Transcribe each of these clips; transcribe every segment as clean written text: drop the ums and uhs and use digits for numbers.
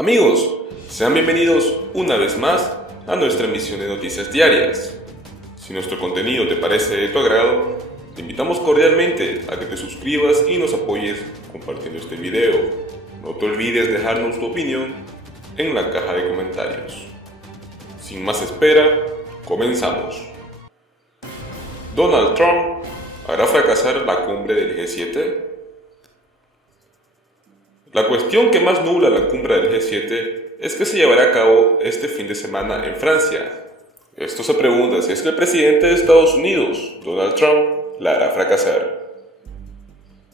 Amigos, sean bienvenidos una vez más a nuestra emisión de noticias diarias. Si nuestro contenido te parece de tu agrado, te invitamos cordialmente a que te suscribas y nos apoyes compartiendo este video. No te olvides dejarnos tu opinión en la caja de comentarios. Sin más espera, comenzamos. ¿Donald Trump hará fracasar la cumbre del G7? La cuestión que más nubla la cumbre del G7 es que se llevará a cabo este fin de semana en Francia. Esto se pregunta si es que el presidente de Estados Unidos, Donald Trump, la hará fracasar.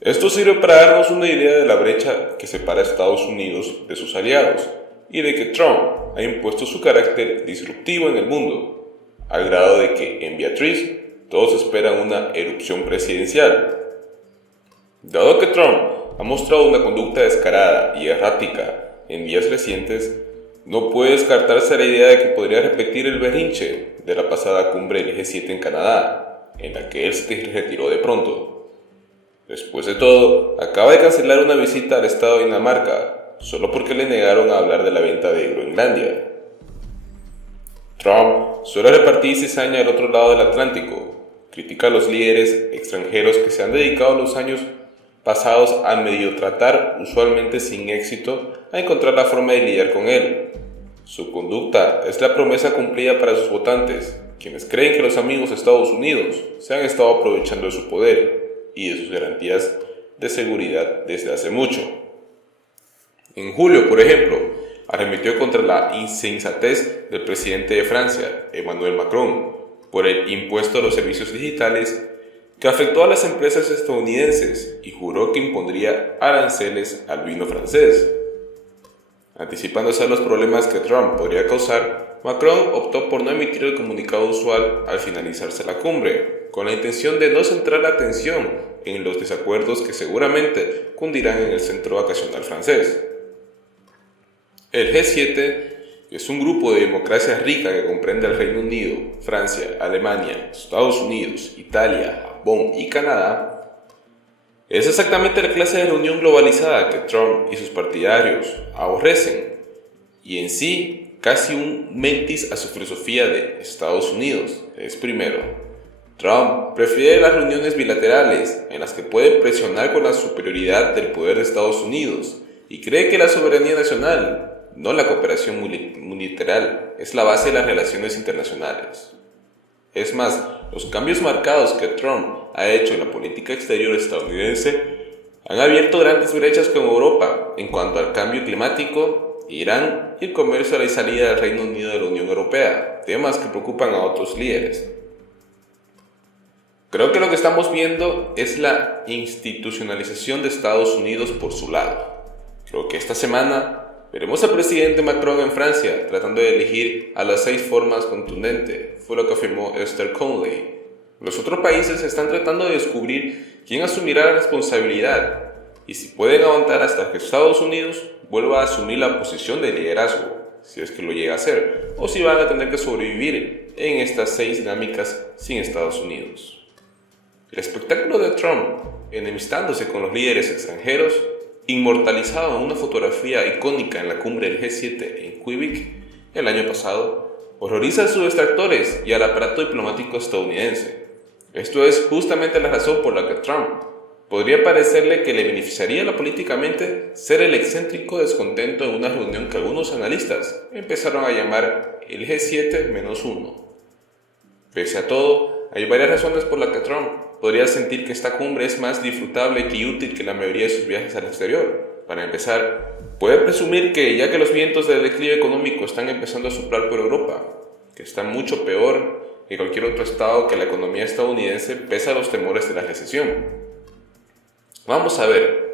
Esto sirve para darnos una idea de la brecha que separa a Estados Unidos de sus aliados y de que Trump ha impuesto su carácter disruptivo en el mundo, al grado de que en Beatriz todos esperan una erupción presidencial. Dado que Trump ha mostrado una conducta descarada y errática en días recientes, no puede descartarse la idea de que podría repetir el berrinche de la pasada cumbre del G7 en Canadá, en la que él se retiró de pronto. Después de todo, acaba de cancelar una visita al estado de Dinamarca, solo porque le negaron a hablar de la venta de Groenlandia. Trump suele repartir cizaña al otro lado del Atlántico, critica a los líderes extranjeros que se han dedicado los años pasados a medio tratar, usualmente sin éxito, a encontrar la forma de lidiar con él. Su conducta es la promesa cumplida para sus votantes, quienes creen que los amigos de Estados Unidos se han estado aprovechando de su poder y de sus garantías de seguridad desde hace mucho. En julio, por ejemplo, arremetió contra la insensatez del presidente de Francia, Emmanuel Macron, por el impuesto a los servicios digitales que afectó a las empresas estadounidenses y juró que impondría aranceles al vino francés. Anticipándose a los problemas que Trump podría causar, Macron optó por no emitir el comunicado usual al finalizarse la cumbre, con la intención de no centrar la atención en los desacuerdos que seguramente cundirán en el centro vacacional francés. El G7 es un grupo de democracias rica que comprende al Reino Unido, Francia, Alemania, Estados Unidos, Italia, Japón y Canadá. Es exactamente la clase de reunión globalizada que Trump y sus partidarios aborrecen, y en sí casi un mentis a su filosofía de Estados Unidos es primero. Trump prefiere las reuniones bilaterales en las que puede presionar con la superioridad del poder de Estados Unidos y cree que la soberanía nacional, no la cooperación multilateral, es la base de las relaciones internacionales. Es más, los cambios marcados que Trump ha hecho en la política exterior estadounidense han abierto grandes brechas con Europa en cuanto al cambio climático, Irán y el comercio y salida del Reino Unido de la Unión Europea, temas que preocupan a otros líderes. Creo que lo que estamos viendo es la institucionalización de Estados Unidos por su lado. Creo que esta semana veremos al presidente Macron en Francia tratando de elegir a las 6 formas contundentes, fue lo que afirmó Esther Conley. Los otros países están tratando de descubrir quién asumirá la responsabilidad y si pueden aguantar hasta que Estados Unidos vuelva a asumir la posición de liderazgo, si es que lo llega a hacer, o si van a tener que sobrevivir en estas 6 dinámicas sin Estados Unidos. El espectáculo de Trump enemistándose con los líderes extranjeros, inmortalizado en una fotografía icónica en la cumbre del G7 en Quebec el año pasado, horroriza a sus detractores y al aparato diplomático estadounidense. Esto es justamente la razón por la que Trump podría parecerle que le beneficiaría políticamente ser el excéntrico descontento en una reunión que algunos analistas empezaron a llamar el G7-1. Pese a todo, hay varias razones por las que Trump podría sentir que esta cumbre es más disfrutable y útil que la mayoría de sus viajes al exterior. Para empezar, puede presumir que ya que los vientos del declive económico están empezando a soplar por Europa, que está mucho peor que cualquier otro estado, que la economía estadounidense pese a los temores de la recesión. Vamos a ver.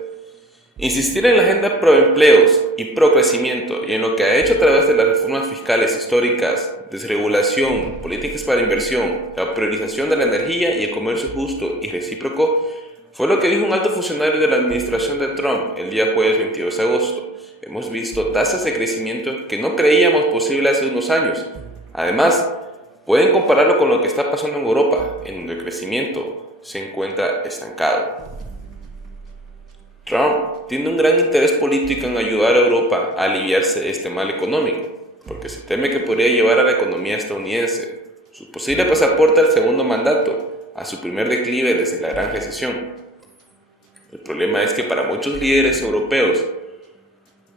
Insistir en la agenda pro empleos y pro crecimiento y en lo que ha hecho a través de las reformas fiscales históricas, desregulación, políticas para inversión, la priorización de la energía y el comercio justo y recíproco, fue lo que dijo un alto funcionario de la administración de Trump el día jueves 22 de agosto. Hemos visto tasas de crecimiento que no creíamos posible hace unos años. Además, pueden compararlo con lo que está pasando en Europa, en donde el crecimiento se encuentra estancado. Trump tiene un gran interés político en ayudar a Europa a aliviarse de este mal económico, porque se teme que podría llevar a la economía estadounidense, su posible pasaporte al segundo mandato, a su primer declive desde la Gran Recesión. El problema es que para muchos líderes europeos,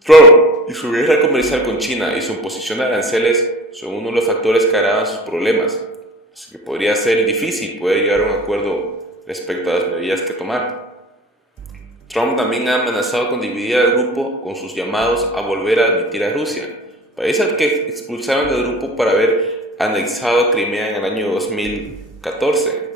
Trump y su guerra comercial con China y su imposición de aranceles son uno de los factores que agravan sus problemas, así que podría ser difícil poder llegar a un acuerdo respecto a las medidas que tomar. Trump también ha amenazado con dividir al grupo con sus llamados a volver a admitir a Rusia, país al que expulsaron del grupo por haber anexado Crimea en el año 2014.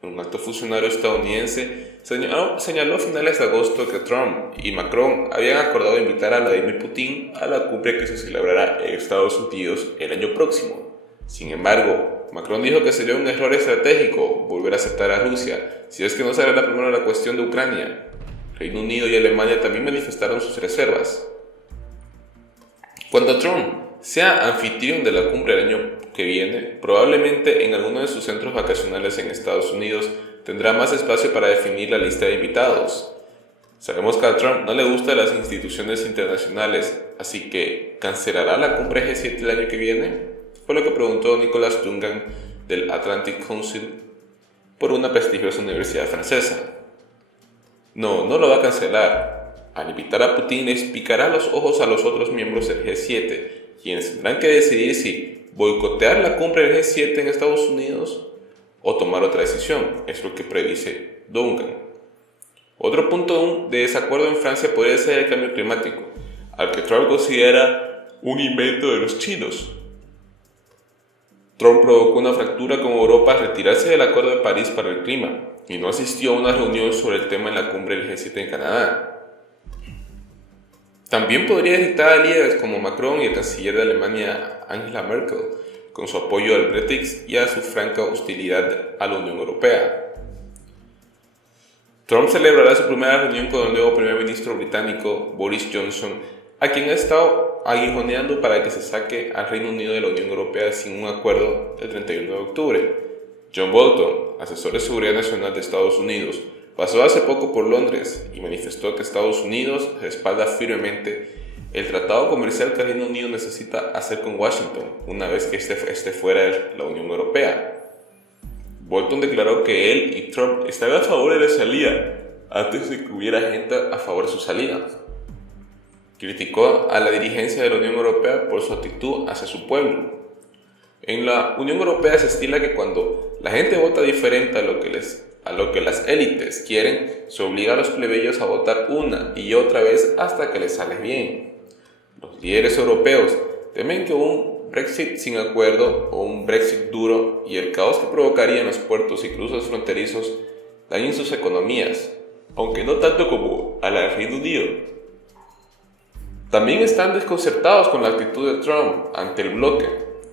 Un alto funcionario estadounidense señaló a finales de agosto que Trump y Macron habían acordado invitar a Vladimir Putin a la cumbre que se celebrará en Estados Unidos el año próximo. Sin embargo, Macron dijo que sería un error estratégico volver a aceptar a Rusia si es que no se arregla primero la cuestión de Ucrania. Reino Unido y Alemania también manifestaron sus reservas. Cuando Trump sea anfitrión de la cumbre el año que viene, probablemente en alguno de sus centros vacacionales en Estados Unidos tendrá más espacio para definir la lista de invitados. Sabemos que a Trump no le gustan las instituciones internacionales, así que ¿cancelará la cumbre G7 el año que viene? Fue lo que preguntó Nicolas Dungan del Atlantic Council por una prestigiosa universidad francesa. No lo va a cancelar. Al invitar a Putin les picará los ojos a los otros miembros del G7, quienes tendrán que decidir si boicotear la cumbre del G7 en Estados Unidos o tomar otra decisión, es lo que predice Dungan. Otro punto de desacuerdo en Francia podría ser el cambio climático, al que Trump considera un invento de los chinos. Trump provocó una fractura con Europa al retirarse del Acuerdo de París para el clima y no asistió a una reunión sobre el tema en la cumbre del G7 en Canadá. También podría irritar a líderes como Macron y el canciller de Alemania Angela Merkel, con su apoyo al Brexit y a su franca hostilidad a la Unión Europea. Trump celebrará su primera reunión con el nuevo primer ministro británico Boris Johnson, a quien ha estado aguijoneando para que se saque al Reino Unido de la Unión Europea sin un acuerdo el 31 de octubre. John Bolton, asesor de seguridad nacional de Estados Unidos, pasó hace poco por Londres y manifestó que Estados Unidos respalda firmemente el tratado comercial que el Reino Unido necesita hacer con Washington una vez que esté fuera de la Unión Europea. Bolton declaró que él y Trump estaban a favor de la salida antes de que hubiera gente a favor de su salida. Criticó a la dirigencia de la Unión Europea por su actitud hacia su pueblo. En la Unión Europea se estila que cuando la gente vota diferente a lo que las élites quieren, se obliga a los plebeyos a votar una y otra vez hasta que les sale bien. Los líderes europeos temen que un Brexit sin acuerdo o un Brexit duro y el caos que provocaría en los puertos y cruces fronterizos dañen sus economías, aunque no tanto como a la del Reino Unido. También están desconcertados con la actitud de Trump ante el bloque,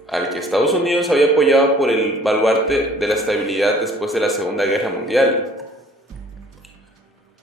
al que Estados Unidos había apoyado por el baluarte de la estabilidad después de la Segunda Guerra Mundial.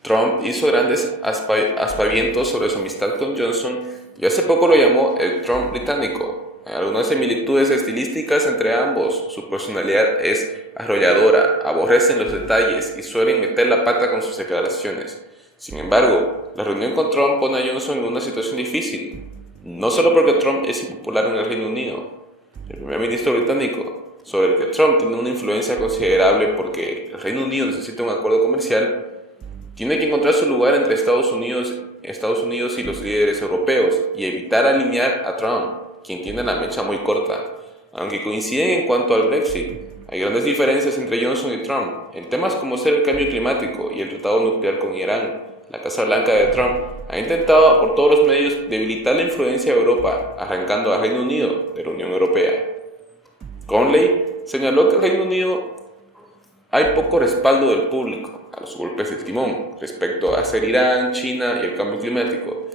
Trump hizo grandes aspavientos sobre su amistad con Johnson y hace poco lo llamó el Trump británico. Hay algunas similitudes estilísticas entre ambos. Su personalidad es arrolladora, aborrecen los detalles y suelen meter la pata con sus declaraciones. Sin embargo, la reunión con Trump pone a Johnson en una situación difícil, no solo porque Trump es impopular en el Reino Unido. El primer ministro británico, sobre el que Trump tiene una influencia considerable porque el Reino Unido necesita un acuerdo comercial, tiene que encontrar su lugar entre Estados Unidos y los líderes europeos y evitar alinear a Trump, quien tiene la mecha muy corta. Aunque coinciden en cuanto al Brexit, hay grandes diferencias entre Johnson y Trump en temas como ser el cambio climático y el tratado nuclear con Irán. La Casa Blanca de Trump ha intentado por todos los medios debilitar la influencia de Europa, arrancando al Reino Unido de la Unión Europea. Conley señaló que en el Reino Unido hay poco respaldo del público a los golpes de timón respecto a ser Irán, China y el cambio climático.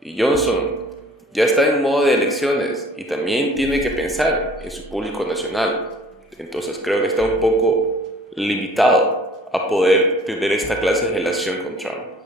Y Johnson ya está en modo de elecciones y también tiene que pensar en su público nacional. Entonces creo que está un poco limitado a poder tener esta clase de relación con Trump.